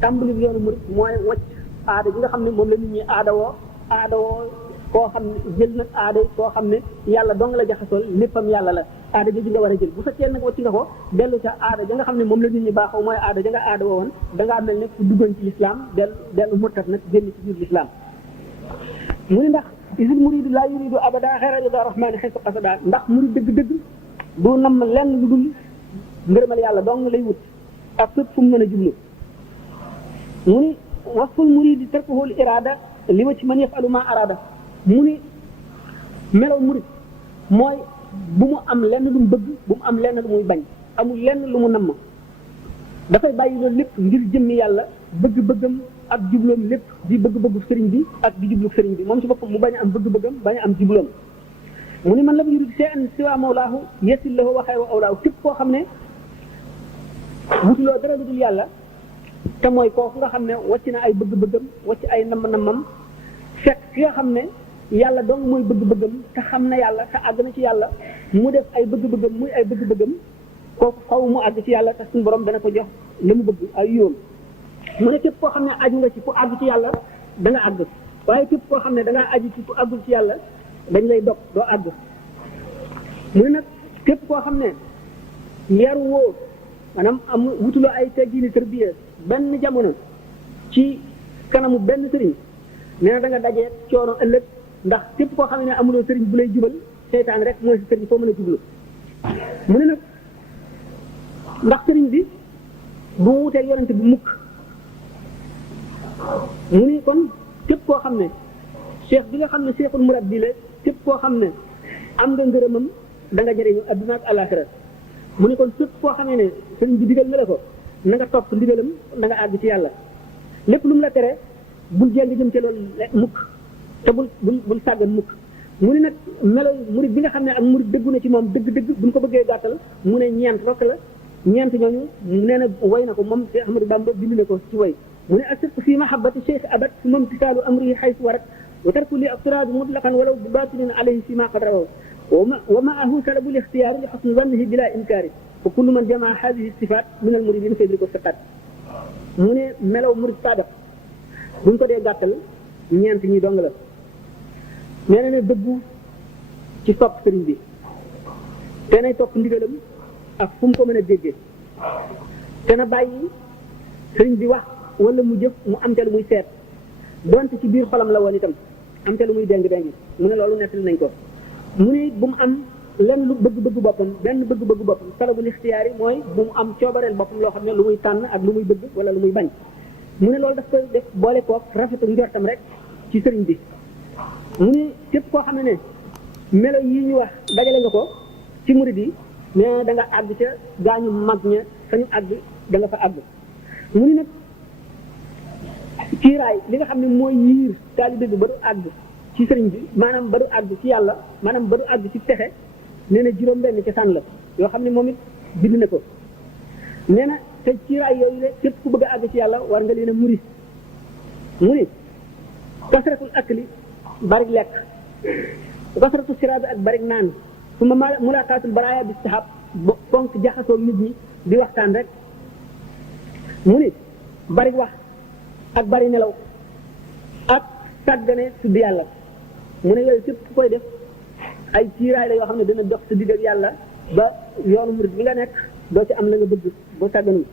tàmbali bi yoonu murid mooy wacc aada gi nga xam ne moom la nit ñi aadawoo koo xam ne jël nag aada koo xam ne yàlla dong la jaxasool léppam yàlla la aada jooju nga war a jël bu fekkee nag wacc nga ko dellu ca aada ja nga xam ne moom la nit ñi baaxoo mooy aada ja nga aada woon da ngaa mel ne ku duggoon ci lislaam dellu murtat nag génn ci biir lislaam mu ne ndax isil muridu laa yuridu abada xayra rida rahmani xaysu qasada ndax murid dëgg-dëgg du namm lenn lu dul ngërëmal yàlla dong lay wut ak fépp fu mu mën a jublu mu ni wasful muridi tarkuhul irada li wa ci man yafalu ma arada mu ni melaw murid mooy bu mu am lenn lu mu bëgg bu mu am lenn lu muy bañ amul lenn lu mu namm dafay bàyyi loolu lépp ngir jëmmi yàlla bëgg-bëggam ak jubloom lépp di bëgg-bëggu sëriñ bi ak di jublu sëriñ bi moom si boppam mu bañ a am bëgg-bëggam bañ a am jubloom mu ni man lam yurid shay'an siwa mawlaahu yasil lahu wa xayru awlaahu képp koo xam ne wutuloo dara lu dul yàlla te mooy kooku nga xam ne wàcc na ay bëgg-bëggam wàcc ay namm-nammam fekk ki nga xam ne yàlla dong mooy bëgg-bëggam te xam na yàlla te àgg na ci yàlla mu def ay bëgg-bëggam muy ay bëgg-bëggam kooku faw mu àgg ci yàlla te suñu borom dana ko jox la mu bëgg ay yoon mu ne képp koo xam ne aju nga ci ku àgg ci yàlla da nga àgg waaye képp koo xam ne da ngaa aju ci ku àggul ci yàlla dañ lay dog doo àgg mu ne nag képp koo xam ne yaru woo maanaam am wutuloo ay teggini tërbiya benn jamono ci kanamu benn sëriñ nee na da nga dajee coono ëllëg ndax képp koo xam ne amuloo sëriñ bu lay jubal seytaan rek mooy si sëriñ foo mën a jublu mu ne nag ndax sëriñ bi bu wutee yonente bu mukk mu ni kon képp koo xam ne cheikh bi nga xam ne cheikhul murad bi la képp koo xam ne am nga ngërëmam da nga jëriñu adduna ak alaxira mu ne kon képp koo xamee ne sëriñ bi digal na la ko na nga topp ndigalam na nga àgg ci yàlla lépp lu mu la tere bul jéng jëm ci loolu mukk te bul sàggan mukk mu ne nag melo murid bi nga xam ne ak murid dëggu na ci moom dëgg-dëgg buñ ko bëggee gàttal mu ne ñeent rek la ñeent ñooñu nee na way na ko moom Cheikh Ahmadou Bamba bind na ko ci way mu ne asirku fi mahabbati cheikh abat fi mamtisaalu amrihi xaysu warat wa tarku li aftiradu mutlaqan walaw bi batinin alayhi fi ma qad rawaw wa maahu salabul ixtiyaar li xusni zannihi bila inkaari wa kullu man jamaa hadihi sifat min al muridin fa yudriku saqat mu ne melaw murid saadaq buñ ko dee gàttal ñeent ñi dong la nee na ne dëggu ci topp sëriñ bi te nay topp ndigalam ak fu mu ko mën a déggee te na bàyyi sëriñ bi wax wala mu jëf mu am te lu muy seet donte ci biir xolam la woon itam am te lu muy déng-déng mu ne loolu nettali nañ ko mu ne bu mu am lenn lu bëgg-bëgg boppam benn bëgg-bëgg boppam talabul ixtiyaar yi mooy bu mu am coobareel boppam loo xam ne lu muy tànn ak lu muy bëgg wala lu muy bañ mu ne loolu daf ko def boole koog rafetu njortam rek ci sëriñ bi mu ne képp koo xam ne ne melo yi ñu wax dajale nga ko ci murid yi mais da nga àgg ca gaañu mag ña sañu àgg da nga fa àgg mu ne nag kiiraay li nga xam ne mooy yiir taalibe bi ba du àgg ci sëriñ bi maanaam ba du àgg ci yàlla maanaam ba du àgg ci texe nee na juróom-benn ca sànn la yoo xam ne moom it bind na ko nee na te kiiraay yooyu la képp ku bëgg a àgg ci yàlla war nga leen a muri mu ni kasratul akli barik lekk kasratu siraabi ak barik naan su ma mulaqaatul baraaya bi sahab fonk jaxasoo nit ñi di waxtaan rek mu ni barik wax ak bari nelaw ak sàggane tudd yàlla mu ne yooyu képp ku koy def ay ciiraay la yoo xam ne dana dox sa digg ak yàlla ba yoonu murid bi nga nekk doo ci am la nga bëgg boo sàgganu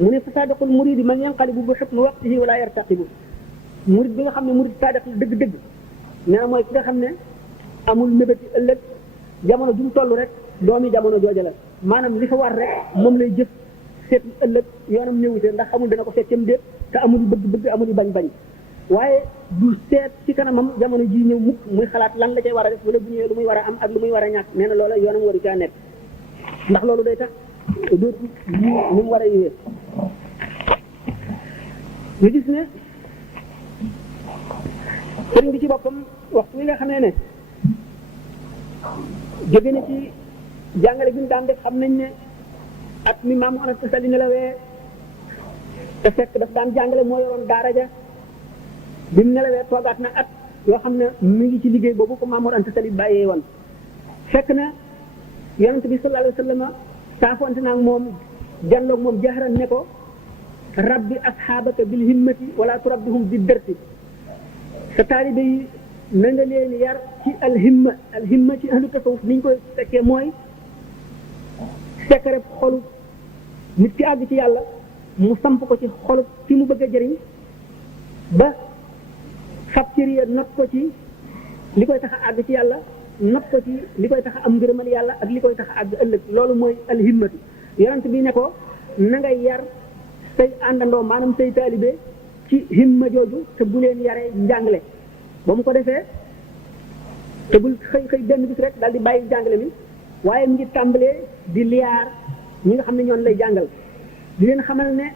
mu ne fa saadiqul muridi man yanqalibu bi hukmi waqtihi wala yartaqibu murid bi nga xam ne murid saadiq dëgg-dëgg nee na mooy ki nga xam ne amul mébéti ëllëg jamono ju mu toll rek doomi jamono jooja la maanaam li fa war rek moom lay jëf seet ëllëg yoonam néewute ndax xamul dana ko feccam déet te amul bëgg-bëgg amul bañ-bañ waaye du seet ci kanamam jamono ji ñëw mukk muy xalaat lan la cay war a def wala bu ñëwee lu muy war a am ak lu muy war a ñàkk nee na loola yoonam waru caa nekk ndax loolu day tax dootu ni mu war a yéwee ñu gis ne sëriñ bi ci boppam waxtu wi nga xamee ne jóge na ci jàngale bi ñu daan def xam nañ ne at mi Maam Mor Anta Sali nelawee te fekk daf daan jàngale moo yoroon daara ja bi mu nelawee toogaat na at yoo xam ne mi ngi ci liggéey boobu ko Maam Mor Anta Sali bàyyee woon fekk na yonent bi sallallahu alayhi wa sallam saafonte naa ak moom janloog moom jaxaran ne ko rabbi asxaabaka bil himmati wala turabbihum bi dërti sa taalibe yi na nga leen yar ci alhimma ci ahlu tasawuf ni ñu koy fekkee mooy sekkareb xolu nit ki àgg ci yàlla mu samp ko ci xolu ki mu bëgg a jëriñ ba fab cëriya not ko ci li koy tax a àgg ci yàlla not ko ci li koy tax a am ngërëmal yàlla ak li koy tax a àgg ëllëg loolu mooy alhimmatu yonent bi ne ko na ngay yar say àndandoo maanaam say taalibe ci himma jooju te bu leen yaree njàngale ba mu ko defee te bul xëy benn bis rek daal di bàyyi jàngale mi waaye mu ngi tàmbalee di liyaar ñi nga xam ne ñoon lay jàngal di leen xamal ne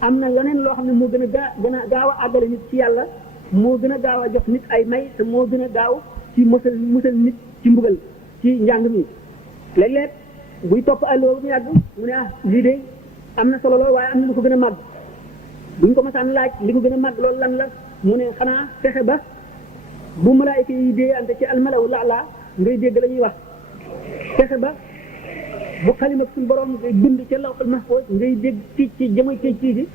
am na leneen loo xam ne moo gën a gaaw a àggale nit ci yàlla moo gën a gaaw a jox nit ay may te moo gën a gaaw ci musal nit ci mbugal ci njàng mi léeg-léeg buy topp àlloo bu yàgg mu ne lii de am na solo lool waaye am na lu ko gën a màgg buñ ko masaan laaj li ko gën a màgg loolu lan la mu ne xanaa fexe ba bu malaayika yi dee ante ci almalaw laalaa ngay dégg la ñuy wax fexe ba bu xalima suñu borom ngay bind ca lawhul mahfuz ngay dégg ci jëmay ci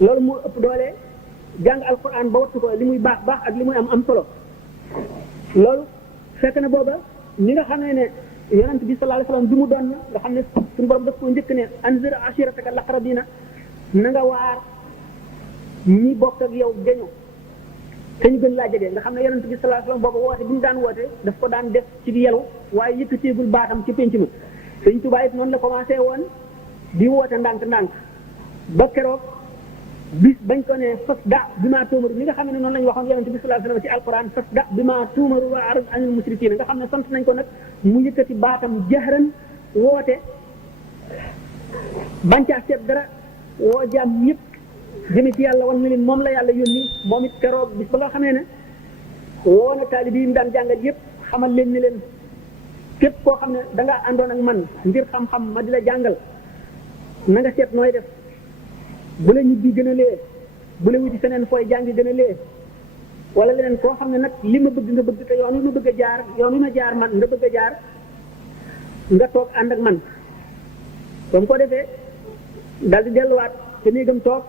loolu moo ëpp doole jàng alquran ba wattu ko li muy baax ak li muy am solo loolu fekk na booba ñi nga xam ne yonent bi sallallahu alayhi wasallam bi mu doon nga xam ne suñu borom daf ko njëkk ne anzir ashirataka laqrabina na nga waar ñi bokk ak yow geño te ñu gën laa jege nga xam ne yonent bi sallallahu alayhi wasallam booba woote bi mu daan woote daf ko daan def ci yelu waaye yëkkateegul baatam ci penc mi Sëñ Tuubaa it noonu la commencé woon di woote ndànk-ndànk ba keroog bis bañ ko ne fas da bi maa tuumaru li nga xam ne noonu la ñu waxoon yonent bi sallallahu alayhi wasallam ci alquran fas da bi maa tuumaru wa arid anil musrikiina nga xam ne sant nañ ko nag mu yëkkati baatam jahran woote bañ caa seet dara woo jaam ñëpp jëme ci yàlla wan na leen moom la yàlla yónni moom it keroog bis ba nga xamee ne woo na taalib yi mu daan jàngal yëpp xamal leen ni leen képp koo xam ne da ngaa àndoon ak man ngir xam-xam ma di la jàngal na nga seet nooy def bu la ñibbi gën a lee bu la wuti feneen fooy jàngi gën a lee wala leneen koo xam ne nag li ma bëgg nga bëgg te yoon wi ma bëgg a jaar yoon wi ma jaar man nga bëgg a jaar nga toog ànd ak man ba mu ko defee dal di delluwaat te néegam toog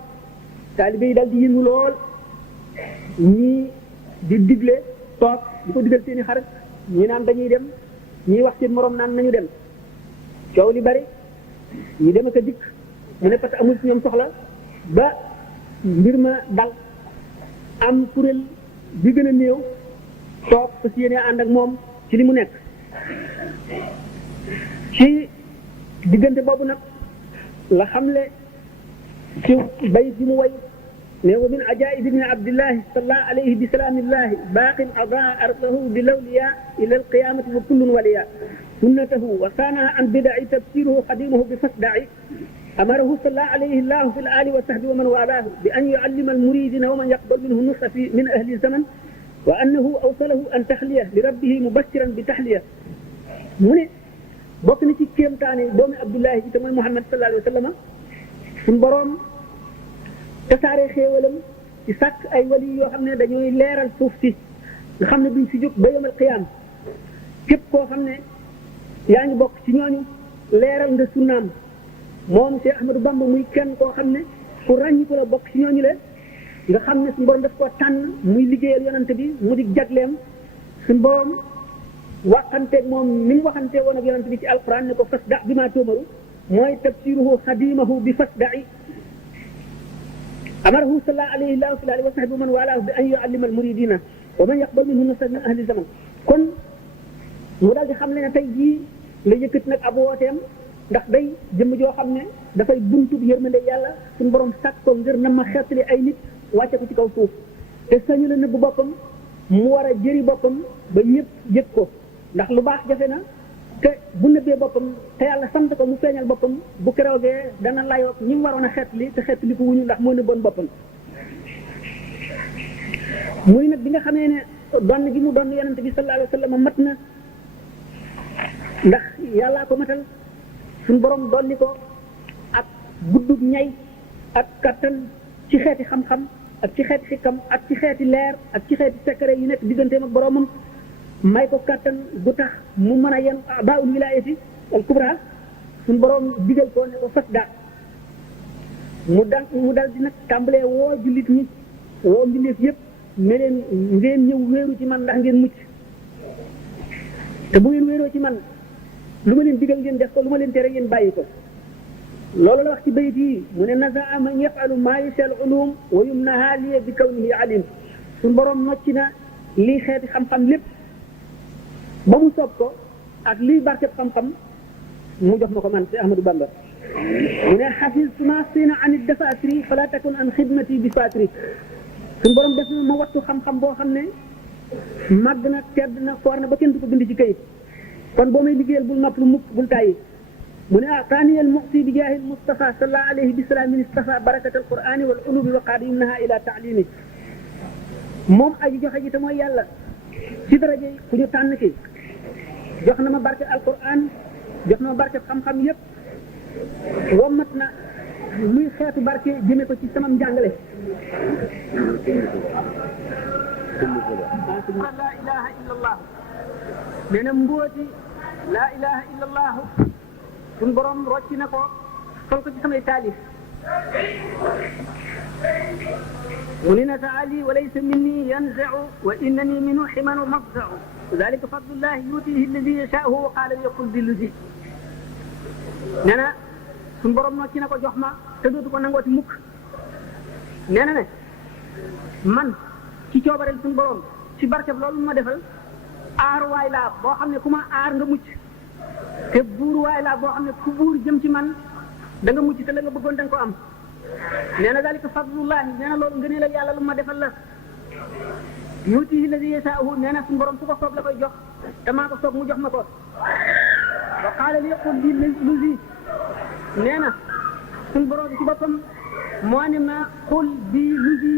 taalibe yi dal di yëngu lool ñii di digle toog di ko digal seeni xarit ñi naan dañuy dem ñii wax seen morom naan nañu dem coow li bari ñu dem ak a dikk mu ne parce que amul ci ñoom soxla ba mbir ma dal am kuréel bi gën a néew toog fas yéene ànd ak moom ci li mu nekk ci diggante boobu nag la xamle ci bayit bi mu way ne wa min ajaib ibni abdillahi salla alayhi bi salaamillahi baaqin adaa ardahu bi lawliya ila alqiyamati wa kullun waliya sunnatahu wa saanaha an bidai tafsiruhu xadimuhu bi fasdai amarahu salla alayhi llahu fi al-ali wa sahbi wa man walahu bi an yuallima al-muridina wa man yaqbal minhu nusa fi min ahli zaman wa annahu awsalahu an taxliya li rabbihi mubashiran bi taxliya mu ne bokk na ci kéemtaane doomi Abdullahi ci te mooy Muhammad sallallahu alayhi wa sallam suñu boroom tasaare xéewalam ci sàkk ay wali yoo xam ne dañooy leeral suuf si nga xam ne duñ fi jóg ba yawmal qiyaam képp koo xam ne yaa ngi bokk ci ñooñu leeral nga sunnaam moom Cheikh Ahmadou Bamba muy kenn koo xam ne ku ràññiku la bokk ci ñooñu le nga xam ne suñu borom daf koo tànn muy liggéeyal yonante bi mu di jagleem suñu borom waxanteeg moom ni mu waxantee woon ak yonante bi ci alquran ne ko fasda bi maa tuumaru mooy tafsiruhu xadimahu bi fasda'i amarahu salla alayhi llahu fi alihi wa sahbi wa man walaahu bi an yuallima al muridina wa man yaqbal minhu nasa min ahli zaman kon mu daal di xam le ne tey jii la yëkkati nag ab wooteem ndax day jëmm joo xam ne dafay buntu yërmande yàlla suñu borom sàkk ko ngir na ma xeetali ay nit wàcce ko ci kaw suuf te sañu la nëbb boppam mu war a jëri boppam ba ñëpp yëg ko ndax lu baax jafe na te bu nëbbee boppam te yàlla sant ko mu feeñal boppam bu keroogee dana layoog ñi mu waroon a xeetli te xeetli ko wuñu ndax moo nëbboon boppam muy nag bi nga xamee ne donn gi mu donn yonente bi sallallahu alayhi wa sallam mat na ndax yàllaa ko matal suñu borom dolli ko ak guddub ñay ak kattan ci xeeti xam-xam ak ci xeeti xikam ak ci xeeti leer ak ci xeeti secret yu nekk digganteem ak boromam may ko kattan gu tax mu mën a yen baawul wilaayati al kubra suñu borom digal ko ne ko fas daa mu dal di nag tàmbalee woo jullit ñi woo mbindeef yëpp ne leen ngeen ñëw wéeru ci man ndax ngeen mucc te bu ngeen wéeroo ci man lu ma leen digal ngeen def ko lu ma leen tere ngeen bàyyi ko loolu la wax ci bayit yi mu ne nazaa man yafalu maa yashal ulum wa yumnaha liya bi kawnihi alim suñu borom nocc na lii xeeti xam-xam lépp ba mu soob ko ak lii barkeb xam-xam mu jox ma ko man ci Ahmadou Bamba mu ne xafistu ma sina an dafatiri fala takun an xidmati bi fatiri suñu borom def na ma wattu xam-xam boo xam ne màgg na tedd na foor na ba kenn du ko bind ci kayit kon boo may liggéeyal bul nopp lu mukk bul tàyyi mu ne taaniyal muqsi bi jaahil Mustafa sallallahu alayhi bi salaamin istafa barakat al qurani wal ulubi wa qaada yumnaha ila taalimi moom aji joxe ji te mooy yàlla ci daraje ku ñu tànn ki jox na ma barke alquran jox na ma barke xam-xam yépp wommat na luy xeetu barke jëme ko ci sama njàngale la ilaha illa allah nee na mbóoti la ilaha illa allah suñ borom rocci na ko sol ko ci samay taalif mu ni na taali wa laysa minni yanzau wa innani minhu ximanu mafzau dalika fadlullahi yutihi alladi yashaau wa qaala yaqul dillusi nee na suñ borom nocci na ko jox ma te dootu ko nangooti mukk nee na ne man ci coobareel suñu borom ci barkeb loolu ma defal aar waay laa boo xam ne ku ma aar nga mucc te buur waay laa boo xam ne ku buur jëm ci man da nga mucc te la nga bëggoon da nga ko am nee na dalika fadlullahi nee na loolu ngëneel ak yàlla lu ma defal la yuutihi alladi yasaahu nee na suñu borom su ko soob la koy jox te maa ko soob mu jox ma ko wa qaala li yaqul bi lusi nee na suñu borom ci boppam moo ne ma xul bi lusi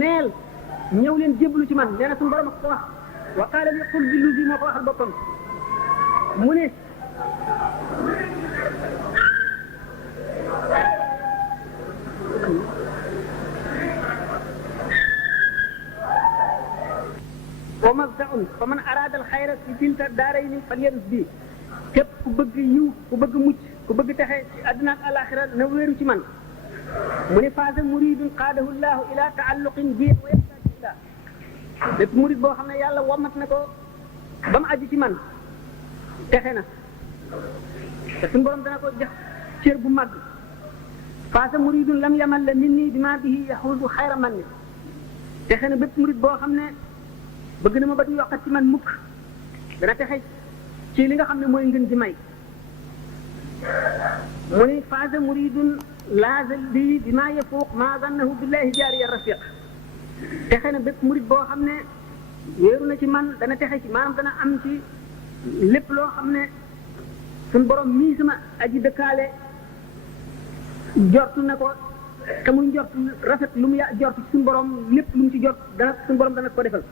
neel ñëw leen jébbalu ci man nee na suñu borom ak ko wax wa qaala li qul bi lusi moo ko waxal boppam mu ne wa mabdaun fa man araada al xayra fi tilka daarayni falyarus bi képp ku bëgg yiw ku bëgg mucc ku bëgg texe ci àdduna ak alaxira na wéeru ci man mu ne faasa muridun qaadahu llahu ila taalluqin bi wa yaxtaaju ila lépp murid boo xam ne yàlla womat na ko ba mu aju ci man texe na te suñu borom dana ko jox cër bu mag faasa muridun lam yamal la min nii bi ma bihi yaxuusu xayra man ni texe na bépp murid boo xam ne bëgg na ma ba du yokkat ci man mukk dana texe ci li nga xam ne mooy ngën ji may mu ni faasa muridun laazal lii bi ma yafuuq ma zannahu billahi jaariya rafiq texe na bépp murid boo xam ne wéeru na ci man dana texe ci maanaam dana am ci lépp loo xam ne suñ borom mii sama aji dëkkaale jortu na ko te muy njort rafet lu mu jort ci suñ borom lépp lu mu ci jort dana suñ borom dana ko defal